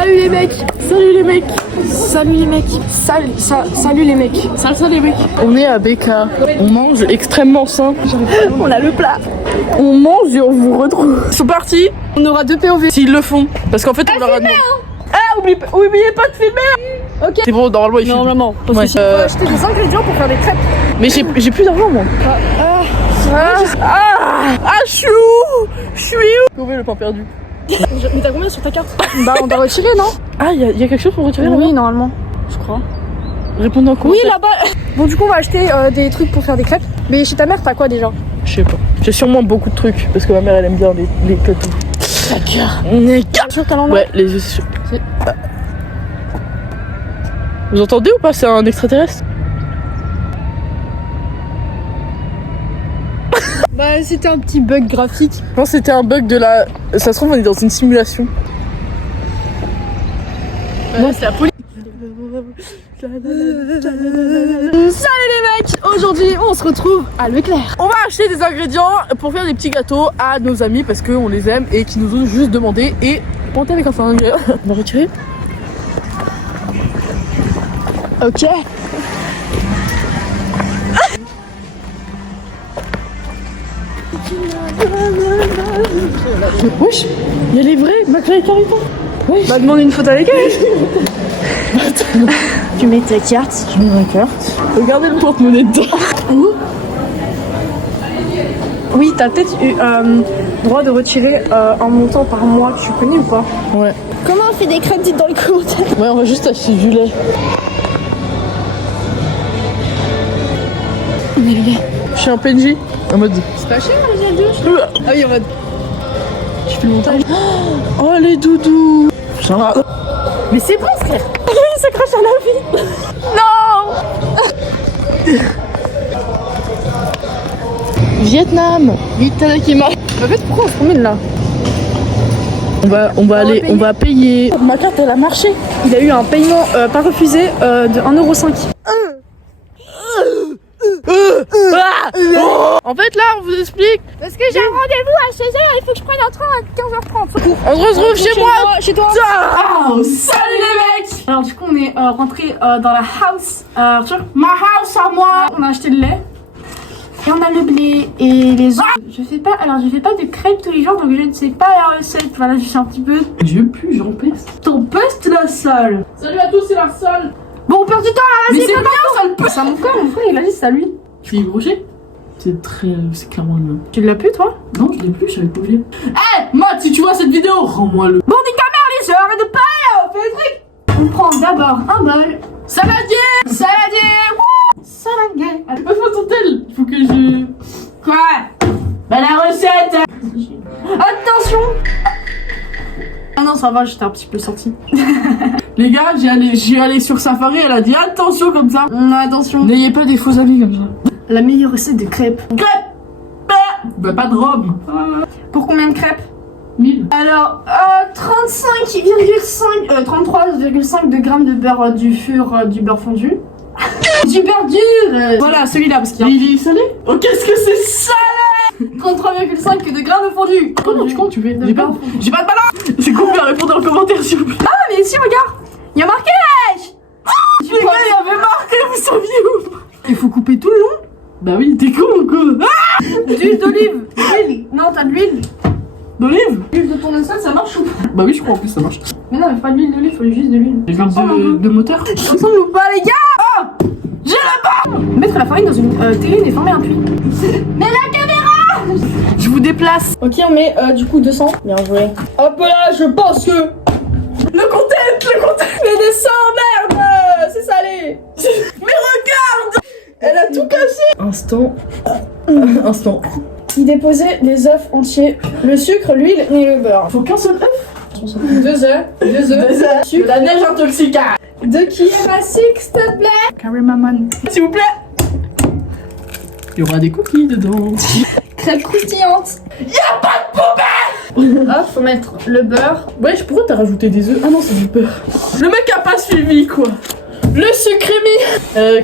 Salut les mecs. Salut les mecs. Salut les mecs. Salut les mecs. Salut les mecs. On est à BK. On mange extrêmement sain. On a le plat. On mange et on vous retrouve. Ils sont partis. On aura 2 POV s'ils le font. Parce qu'en fait on leur a demandé. Ah, oubliez pas de filmer. Ok. C'est bon, normalement il filme. Normalement. Ouais. Faut acheter des ingrédients pour faire des crêpes. Mais j'ai plus d'argent moi. Chou. Trouver le pain perdu. Mais t'as combien sur ta carte? Bah on doit retirer, non? Ah, y a quelque chose pour retirer? Oui, normalement, je crois. Répondez en commentaire. Oui, là-bas. Bon, du coup, on va acheter des trucs pour faire des crêpes. Mais chez ta mère, t'as quoi déjà? Je sais pas. J'ai sûrement beaucoup de trucs parce que ma mère elle aime bien les cotons. Sur calendrier. Ouais, les yeux c'est sûr. Vous entendez ou pas? C'est un extraterrestre? Bah, c'était un petit bug graphique. Je pense que c'était un bug de la. Ça se trouve, on est dans une simulation. Non, c'est la police. Salut les mecs. Aujourd'hui, on se retrouve à Leclerc. On va acheter des ingrédients pour faire des petits gâteaux à nos amis parce qu'on les aime et qui nous ont juste demandé. Et pointer avec un flingue. On va retirer. Ok. Wesh, y'a les vrais McFly et Carlton. Wesh. Bah, demande une photo avec elle. Tu mets ta carte. Je mets ma carte. Regardez le porte-monnaie dedans. Oui, t'as peut-être eu droit de retirer un montant par mois. Tu connais ou pas? Ouais. Comment on fait des crêpes? Dites dans les commentaires. Ouais, on va juste acheter du lait. Mais le gars. Je suis un PNJ. En mode. C'est pas cher le gel douche? Ah oui, en mode. Tu fais le montage. Oh les doudous. Putain. Mais c'est bon, frère. Oui, il s'accroche à la vie. Non. Vietnam. Itadakima. En fait, pourquoi on se promène là? On va payer. Ma carte elle a marché. Il a eu un paiement pas refusé de 1,05 €. En fait là on vous explique. Parce que j'ai un rendez-vous à 16h, il faut que je prenne un train à 15h30. On se retrouve chez moi. Chez toi. Oh, salut les mecs. Alors du coup on est rentré dans la house. Ma house à moi. On a acheté le lait. Et on a le blé et les œufs. Je fais pas de crêpes tous les jours, donc je ne sais pas la recette. Voilà, je suis un petit peu. Je pue, j'en peste. Ton poste la salle. Salut à tous, c'est la salle. Bon, on perd du temps là, Mais vas-y. c'est bien, ça le peut. C'est à mon frère, il a dit c'est à lui. Tu es broché? C'est clairement le même. Tu l'as plus toi? Non, je l'ai plus, je savais pas oublier. Eh, Matt, si tu vois cette vidéo, rends-moi-le. Bon, nique ta mère, les sœurs, arrête de parler, fais le truc. On prend d'abord un bol. Saladier. Saladier. Saladier. Pas ton tel. Il faut que je. Quoi? Bah la recette. Attention. Ah non, ça va, j'étais un petit peu sortie. Les gars, j'ai allé sur Safari, elle a dit attention comme ça. Attention. N'ayez pas des faux amis comme ça. La meilleure recette de crêpes. Crêpes. Bah pas de rhum. Pour combien de crêpes? 1000. Alors, 33,5 de grammes de beurre du beurre fondu. Du beurre dur. Voilà, celui-là, parce qu'il y a... Il est salé. Oh, qu'est-ce que c'est salé. 33,5 de grammes de fondu. Comment tu fais? De J'ai pas beurre. de balance. C'est cool, répondre en commentaire s'il vous plaît. Ah, mais ici, regarde. Il y a marqué, wesh. Les gars, il y avait marqué, vous saviez ou pas? Il faut couper tout le long. Bah oui, t'es con ou quoi? D'huile d'olive. L'huile. Non, t'as de l'huile. D'olive? L'huile de tournesol, ça marche ou pas? Bah oui, je crois en plus ça marche. Mais non, mais pas de l'huile d'olive, faut juste de l'huile. Les huiles de moteur? Ça ressemble ou pas, les gars? Oh, j'ai la barre. Mettre la farine dans une terrine et former un puits. Mais la caméra. Je vous déplace. Ok, on met du coup 200. Bien joué. Hop là, je pense que... Le content. Mais des 100, merde. C'est salé. Mais regarde. Elle a tout cassé. Instant. Il déposait les œufs entiers, le sucre, l'huile et le beurre. Faut qu'un seul œuf. 2 œufs. Sucre. La neige intoxica. 2 cuillères à sucre, s'il te plaît. Carré maman. S'il vous plaît. Il y aura des cookies dedans. Crêpes croustillantes. Y'a pas de poubelle. Hop, faut mettre le beurre. Wesh, pourquoi t'as rajouté des œufs? Ah non, c'est du beurre. Le mec a pas suivi quoi. Le sucre mis.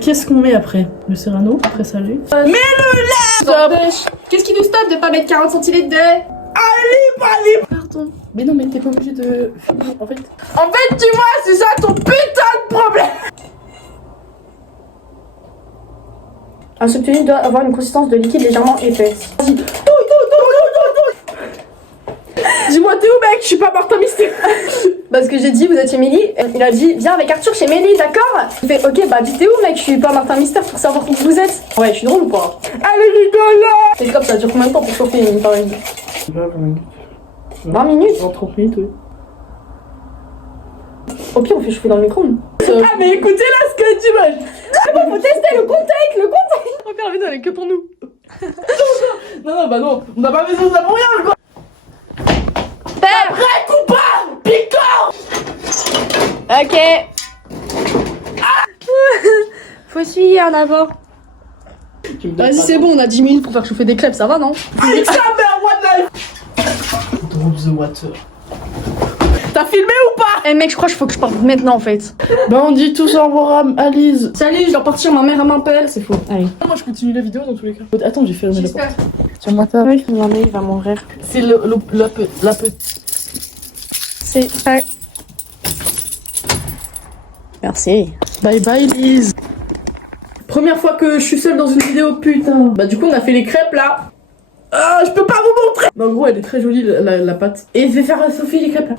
Qu'est-ce qu'on met après? Le serrano, après salé. Mais le lait. Qu'est-ce qui nous stoppe de pas mettre 40 centilitres de lait? Allez. Pardon. Mais non, mais t'es pas obligé de finir, en fait. En fait, tu vois, c'est ça ton putain de problème. Un soupçonné doit avoir une consistance de liquide légèrement épaisse. Vas-y. Dis-moi, t'es où, mec? Je suis pas Martin Mystère. Parce que j'ai dit, vous êtes chez Mélie. Il a dit, viens avec Arthur chez Mélie, d'accord? Il fait, ok, bah dis t'es où, mec? Je suis pas Martin Mystère pour savoir où vous êtes. Ouais, je suis drôle ou pas? Allez, rigole là. C'est comme ça dure combien de temps pour chauffer une farine? 20 minutes. 20 minutes? 30 minutes, oui. Au pire, on fait chauffer dans le micro-ondes. Ah, mais écoutez là ce que tu manges. Faut tester le contact, le contact. On va faire la vidéo, elle est que pour nous. Non, bah non, on n'a pas besoin de ça pour rien, quoi. Père. Prêt ou pas? Piquant. Ok. Faut essuyer en avant. Vas-y, c'est bon, on a 10 minutes pour faire chauffer des crêpes, ça va, non? Allez, ça, merde, what life. Drop the water. T'as filmé ou pas? Eh mec, je crois qu'il faut que je parte maintenant en fait. Bah on dit tous au revoir à Lise. Salut, je dois partir, ma mère elle m'appelle, c'est faux. Allez. Moi je continue la vidéo dans tous les cas. Attends, j'ai fermé la porte. Sur ta oui, il va mourir. C'est la petite. C'est prêt. Merci. Bye bye Lise. Première fois que je suis seule dans une vidéo, putain. Bah du coup on a fait les crêpes là. Ah, je peux pas vous montrer. Mais en gros elle est très jolie la pâte. Et je vais faire à Sophie les crêpes là.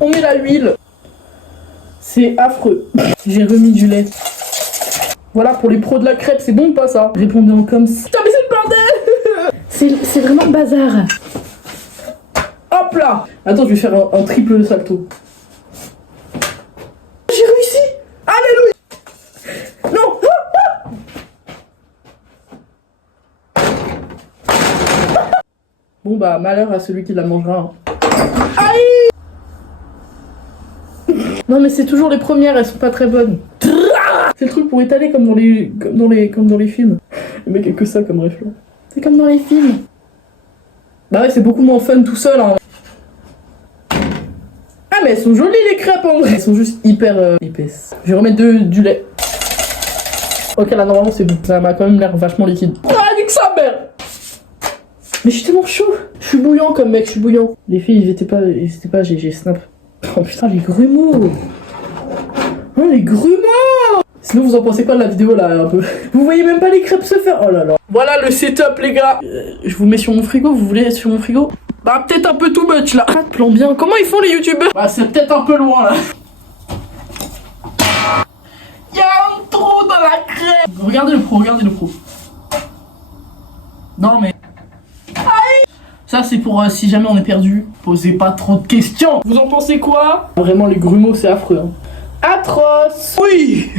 On met la huile. C'est affreux. J'ai remis du lait. Voilà pour les pros de la crêpe, c'est bon ou pas ça? Répondez en comme ça. Putain mais c'est le bordel. C'est vraiment bazar. Hop là. Attends, je vais faire un triple salto. J'ai réussi. Alléluia. Non. Bon bah malheur à celui qui la mangera. Aïe. Non mais c'est toujours les premières, elles sont pas très bonnes. C'est le truc pour étaler comme dans les films. Le mec a que ça comme réflexe. C'est comme dans les films. Bah ouais, c'est beaucoup moins fun tout seul hein. Ah mais elles sont jolies les crêpes en vrai. Elles sont juste hyper épaisses. Je vais remettre du lait. Ok là normalement c'est bon. Ça m'a quand même l'air vachement liquide. Ah nique sa mère. Mais je suis tellement chaud. Je suis bouillant comme mec, je suis bouillant. Les filles ils étaient pas j'ai snap. Oh putain les grumeaux. Oh les grumeaux. Sinon vous en pensez quoi de la vidéo là un peu? Vous voyez même pas les crêpes se faire. Oh là là. Voilà le setup les gars. Je vous mets sur mon frigo, vous voulez être sur mon frigo? Bah peut-être un peu too much là. Pas de plan bien. Comment ils font les youtubeurs? Bah c'est peut-être un peu loin là. Y'a un trou dans la crêpe. Regardez le pro, regardez le pro. Non mais... Aïe. Ça c'est pour si jamais on est perdu. Posez pas trop de questions. Vous en pensez quoi? Vraiment les grumeaux c'est affreux hein. Atroce. Oui.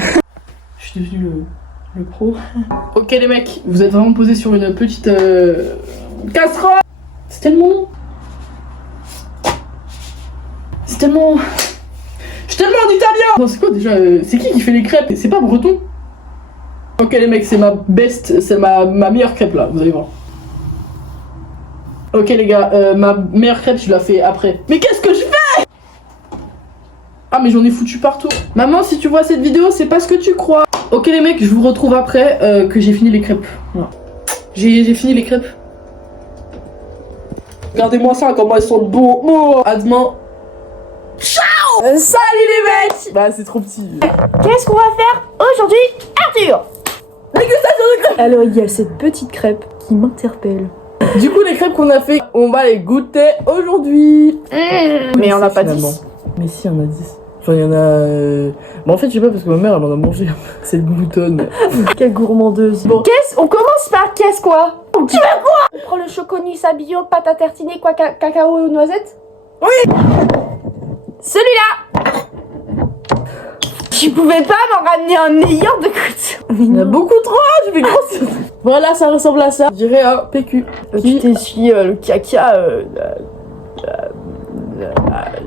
Je suis devenu le pro. Ok les mecs, vous êtes vraiment posés sur une petite casserole. C'est tellement long. C'est tellement... Je suis tellement en italien. Non c'est quoi déjà c'est qui fait les crêpes? C'est pas breton? Ok les mecs, c'est ma best, c'est ma meilleure crêpe là, vous allez voir. Ok les gars, ma meilleure crêpe je la fais après. Mais qu'est-ce que je fais? Ah mais j'en ai foutu partout. Maman si tu vois cette vidéo c'est pas ce que tu crois. Ok les mecs, je vous retrouve après que j'ai fini les crêpes. Voilà. J'ai fini les crêpes. Regardez-moi ça, comment elles sont beaux. Oh, à demain. Ciao. Salut les mecs. Bah c'est trop petit. Qu'est-ce qu'on va faire aujourd'hui, Arthur? Dégustation de crêpes. Alors il y a cette petite crêpe qui m'interpelle. Du coup les crêpes qu'on a fait, on va les goûter aujourd'hui. Mais on a pas 10. Mais si on a 10. Enfin il y en a... Bah en fait je sais pas parce que ma mère elle en a mangé. C'est le gloutonne. Quelle gourmandeuse. Bon. On commence par qu'est-ce quoi? Tu veux quoi? On prend le choconis sabio, pâte à tartiner, quoi, cacao ou noisette? Oui. Celui-là. Tu pouvais pas m'en ramener un meilleur de couture? Il y en a beaucoup trop, je vais grossir. Voilà, ça ressemble à ça. Je dirais un PQ. Tu t'essuies le caca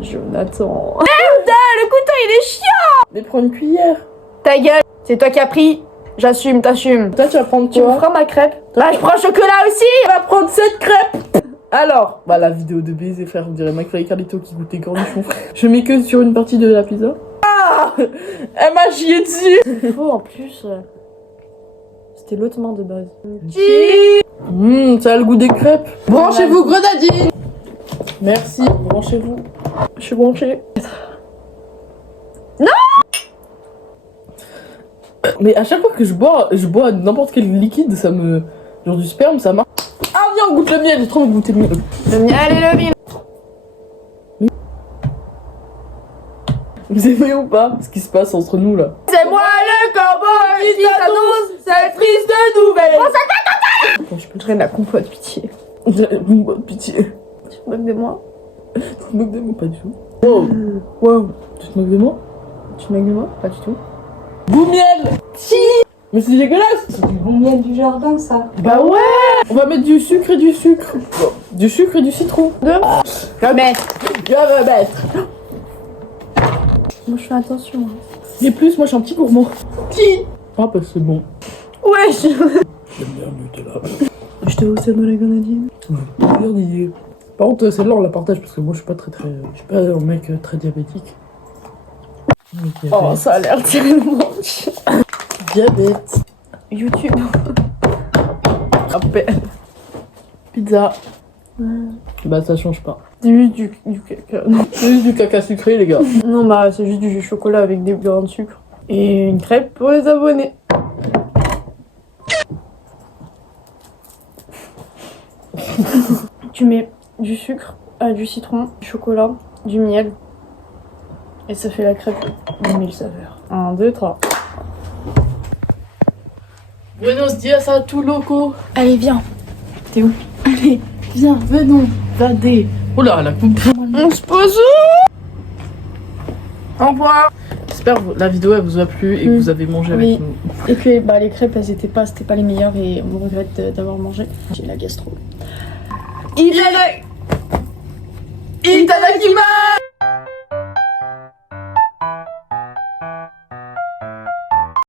Jonathan. Merde, le couteau il est chiant. Mais prends une cuillère. Ta gueule, c'est toi qui as pris. J'assume, t'assumes. Toi tu vas prendre Tu me quoi? feras ma crêpe. Là je prends le chocolat aussi. On va prendre cette crêpe. Alors, bah la vidéo de baiser frère, on dirait McFly et Carlito qui goûtent des cornichons. Je mets que sur une partie de la pizza. Ah, elle m'a chié dessus. Oh en plus, c'était l'autre main de base. Ça a le goût des crêpes. Branchez-vous grenadine. Merci, branchez-vous. Je suis branchée. Non! Mais à chaque fois que je bois n'importe quel liquide, ça me... Genre du sperme, ça marche. Ah viens, on goûte le miel, j'ai trop envie de goûter le miel. Le miel et le vin. Vous aimez ou pas ce qui se passe entre nous là? C'est moi le cowboy qui t'annonce cette triste nouvelle. Je traîne la compote, pitié. Pitié. Tu te moques de moi? Tu te moques de moi? Pas du tout. Wow. Wow. Tu te moques de moi? Tu te moques de moi? Pas du tout. Boum miel! Si! Mais c'est dégueulasse! C'est du bon miel du jardin, ça. Bah ouais! On va mettre du sucre et du sucre. Bon, du sucre et du citron. Mais mettre. moi je fais attention. Et plus, moi je suis un petit gourmand. Qui? Ah bah c'est bon. Wesh. J'aime bien le Nutella. Je te hausse dans la grenadine. Regarde, il... Par contre, celle-là on la partage parce que moi je suis pas très... Je suis pas un mec très diabétique. Oh, ça a l'air tellement chiant. Diabète. YouTube. Rappel. Pizza. Bah ça change pas. C'est juste du caca. C'est juste du caca sucré les gars. Non, bah c'est juste du chocolat avec des grains de sucre. Et une crêpe pour les abonnés. Tu mets du sucre, du citron, du chocolat, du miel. Et ça fait la crêpe de 1000 saveurs. 1, 2, 3. Buenos dias à tous locaux. Allez, viens. T'es où? Allez, viens, venons, vadez. Oh là, la coupe. On se pose où? Au revoir. J'espère que la vidéo elle vous a plu et que vous avez mangé avec nous. Et que bah, les crêpes elles étaient pas, c'était pas les meilleures et on regrette d'avoir mangé. J'ai la gastro. Itadakimasu.